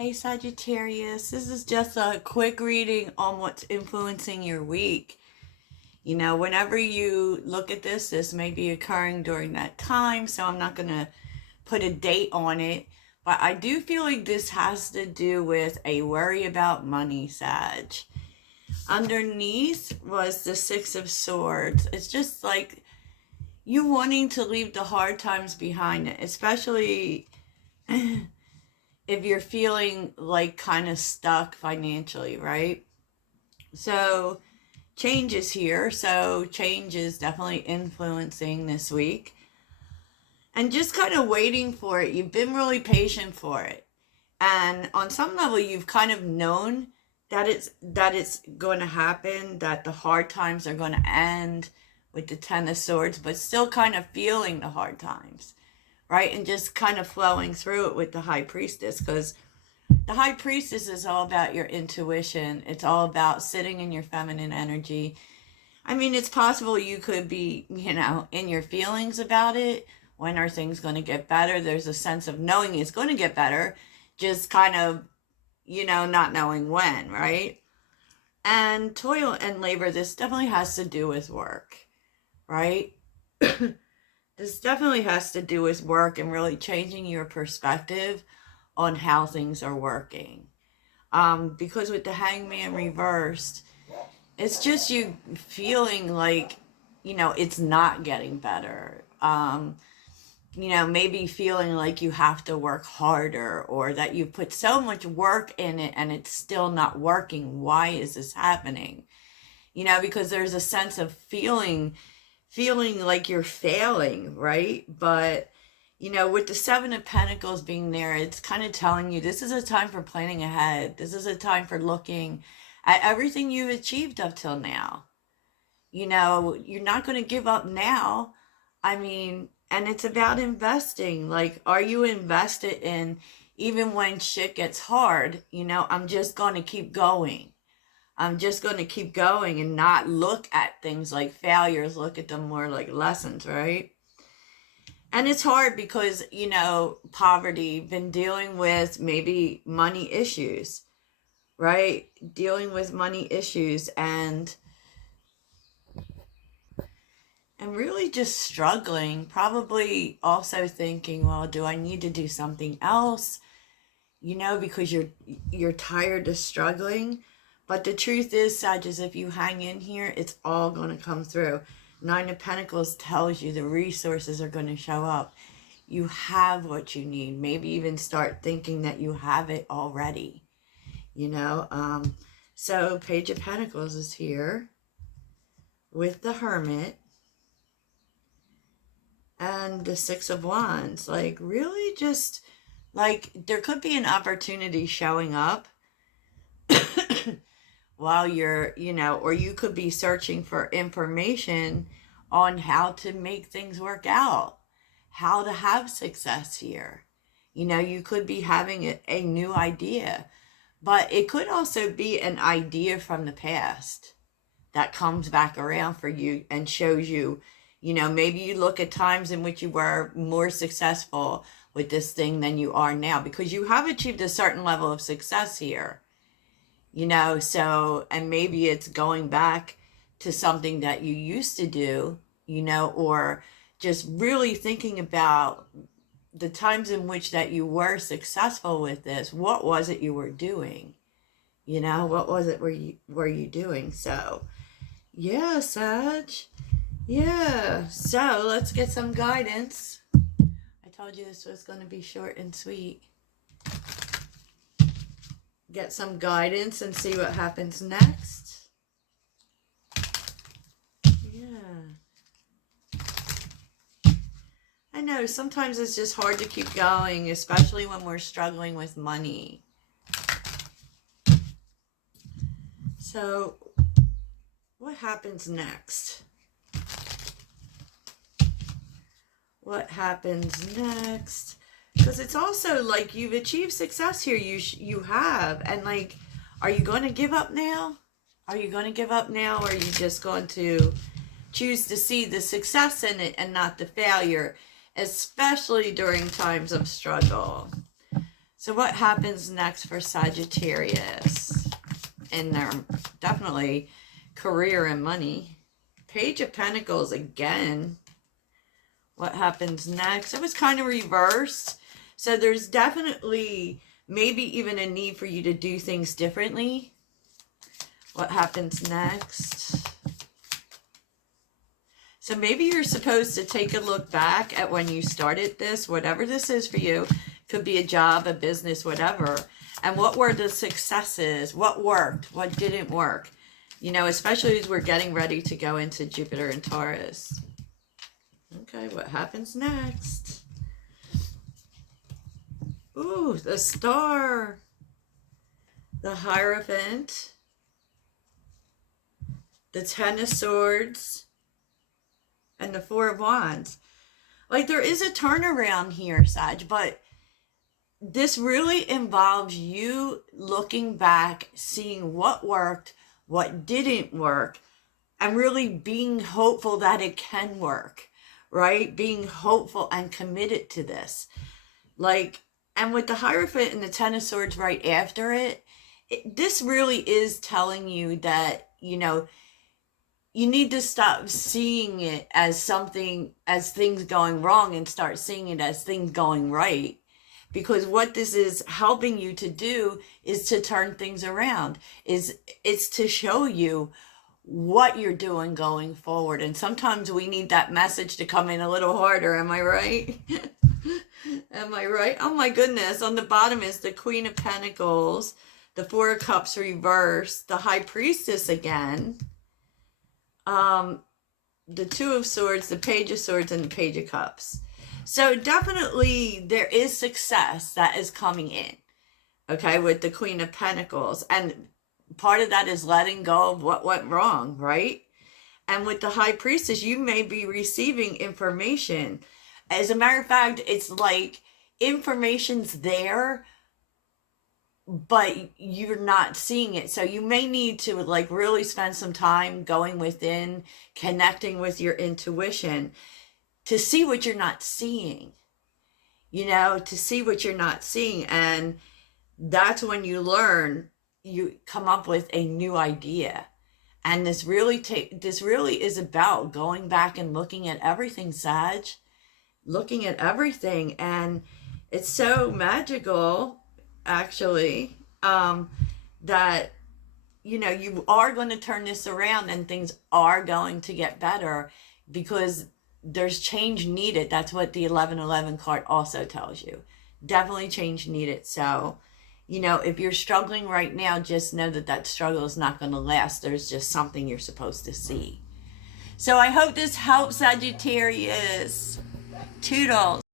Hey Sagittarius, this is just a quick reading on what's influencing your week. Whenever you look at this may be occurring during that time, so I'm not going to put a date on it. But I do feel like this has to do with a worry about money, Sag. Underneath was the Six of Swords. It's just like you wanting to leave the hard times behind it, especially if you're feeling like kind of stuck financially, right? So change is here. So change is definitely influencing this week. And just kind of waiting for it. You've been really patient for it. And on some level you've kind of known that it's going to happen, that the hard times are going to end with the Ten of Swords, but still kind of feeling the hard times, right? And just kind of flowing through it with the High Priestess, because the High Priestess is all about your intuition. It's all about sitting in your feminine energy. I mean, it's possible you could be, in your feelings about it. When are things going to get better? There's a sense of knowing it's going to get better, just kind of, not knowing when, right? And toil and labor, this definitely has to do with work, right? This definitely has to do with work and really changing your perspective on how things are working. Because with the Hangman reversed, it's just you feeling like, it's not getting better. Maybe feeling like you have to work harder, or that you put so much work in it and it's still not working. Why is this happening? Because there's a sense of feeling like you're failing, right? But with the Seven of Pentacles being there, it's kind of telling you this is a time for planning ahead. This is a time for looking at everything you've achieved up till now. You're not going to give up now. I mean, and it's about investing. Like, are you invested in, even when shit gets hard, I'm just going to keep going. I'm just going to keep going and not look at things like failures, look at them more like lessons, right? And it's hard because, poverty, been dealing with maybe money issues, right? Dealing with money issues and really just struggling, probably also thinking, well, do I need to do something else? Because you're tired of struggling. But the truth is, Sag, is if you hang in here, it's all going to come through. Nine of Pentacles tells you the resources are going to show up. You have what you need. Maybe even start thinking that you have it already. So Page of Pentacles is here with the Hermit and the Six of Wands. Like, really just, like, there could be an opportunity showing up while you're, or you could be searching for information on how to make things work out, how to have success here. You could be having a new idea, but it could also be an idea from the past that comes back around for you and shows you, maybe you look at times in which you were more successful with this thing than you are now, because you have achieved a certain level of success here. So, and maybe it's going back to something that you used to do, or just really thinking about the times in which that you were successful with this. What was it you were doing? What was it were you doing? So, yeah, Sag. Yeah. So, let's get some guidance. I told you this was going to be short and sweet. Get some guidance and see what happens next. Yeah. I know, sometimes it's just hard to keep going, especially when we're struggling with money. So, what happens next? What happens next? Because it's also like you've achieved success here. You have. And like, are you going to give up now? Are you going to give up now? Or are you just going to choose to see the success in it and not the failure, especially during times of struggle? So what happens next for Sagittarius in their definitely career and money? Page of Pentacles again. What happens next? It was kind of reversed. So there's definitely maybe even a need for you to do things differently. What happens next? So maybe you're supposed to take a look back at when you started this, whatever this is for you. Could be a job, a business, whatever. And what were the successes? What worked? What didn't work? You know, especially as we're getting ready to go into Jupiter and Taurus. Okay, what happens next? Ooh, the Star. The Hierophant. The Ten of Swords. And the Four of Wands. Like, there is a turnaround here, Sag, but this really involves you looking back, seeing what worked, what didn't work, and really being hopeful that it can work, right? Being hopeful and committed to this. Like, and with the Hierophant and the Ten of Swords right after it, this really is telling you that, you know, you need to stop seeing it as something, as things going wrong, and start seeing it as things going right. Because what this is helping you to do is to turn things around. It's to show you what you're doing going forward. And sometimes we need that message to come in a little harder. Am I right? Am I right? Oh my goodness. On the bottom is the Queen of Pentacles, the Four of Cups reversed, the High Priestess again, the Two of Swords, the Page of Swords, and the Page of Cups. So definitely there is success that is coming in, okay, with the Queen of Pentacles. And part of that is letting go of what went wrong, right? And with the High Priestess, you may be receiving information. As a matter of fact, it's like information's there, but you're not seeing it. So you may need to like really spend some time going within, connecting with your intuition, to see what you're not seeing, you know, to see what you're not seeing. And that's when you learn, you come up with a new idea. And this really is about going back and looking at everything, Sag, looking at everything. And it's so magical, actually, that, you know, you are going to turn this around and things are going to get better, because there's change needed. That's what the 1111 card also tells you. Definitely change needed. So, you know, if you're struggling right now, just know that that struggle is not going to last. There's just something you're supposed to see. So I hope this helps, Sagittarius. Toodles.